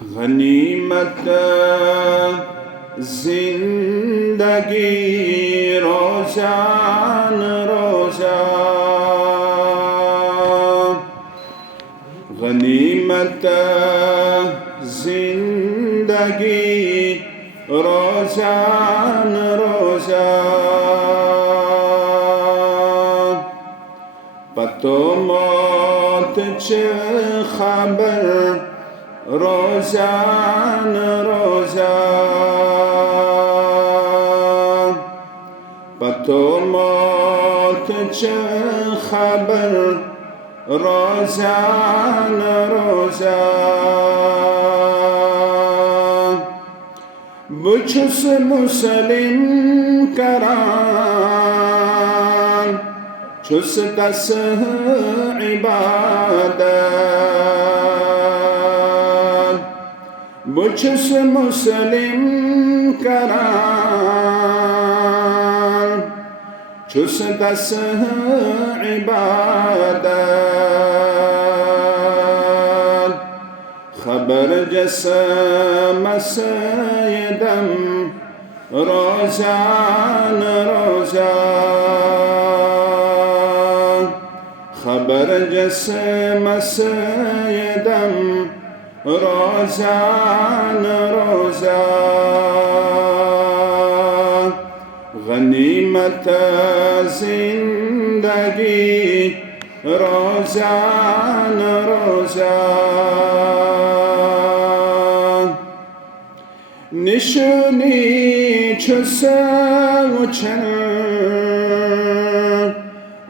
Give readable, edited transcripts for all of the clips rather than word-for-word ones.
غنیمت زندگی روزان روزا، غنیمت زندگی روزان روزا، پتو موت چه خبر روزان روزا، پتو موت چه خبر روزان روزا، بچس مسلم کران چس دس عبادت، بچس مسلم کران چس دس عبادت، خبر جسم سیدم روزان روزا، خبر جسم سیدم روزان روزا، غنیمت زندگی روزان روزا، نشونی چو سوچن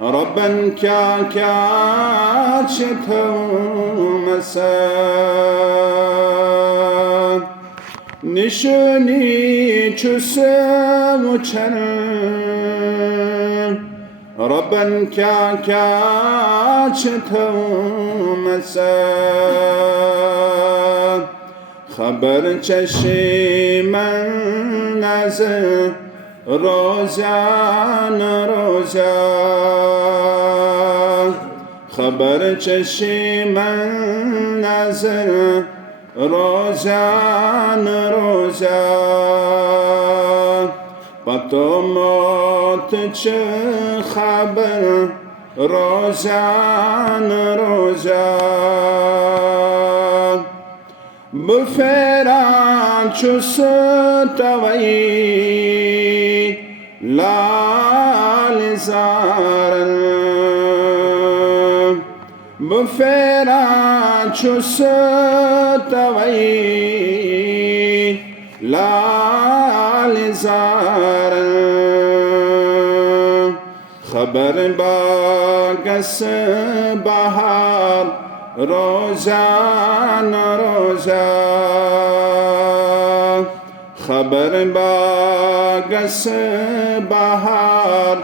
ربن کیا چطو مسا، نشونی چو سوچن ربن کیا چطو مسا، خبر چشی من نظر روزان روزا، خبر چشی من نظر روزان روزا، پتو موت چه خبر روزان روزا، بفران چو ستوی لال زارن، بفران چو ستوی لال زارن، خبر باگس بهار روزان روزا، خبر باگس بهار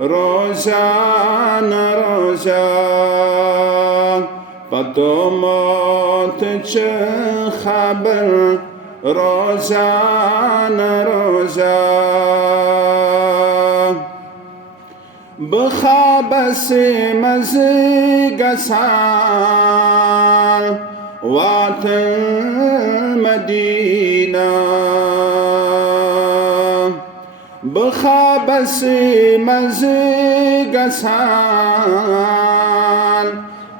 روزان روزا، پتو موت چه خبر روزان روزا، بخابس مزگسان وات المدینه، بخابس مزگسان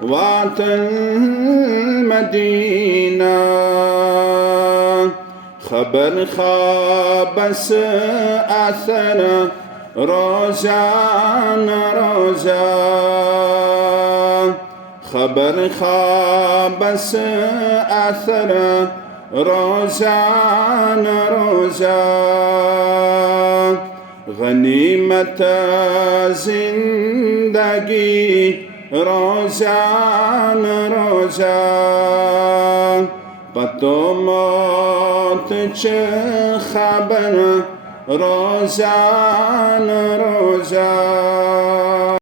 وات المدینه، خبر خابس اثر روزان روزا، خبر خابس اثر روزان روزا، غنیمت زندگی روزان روزا، پتو موت چه خبر روزان روزا.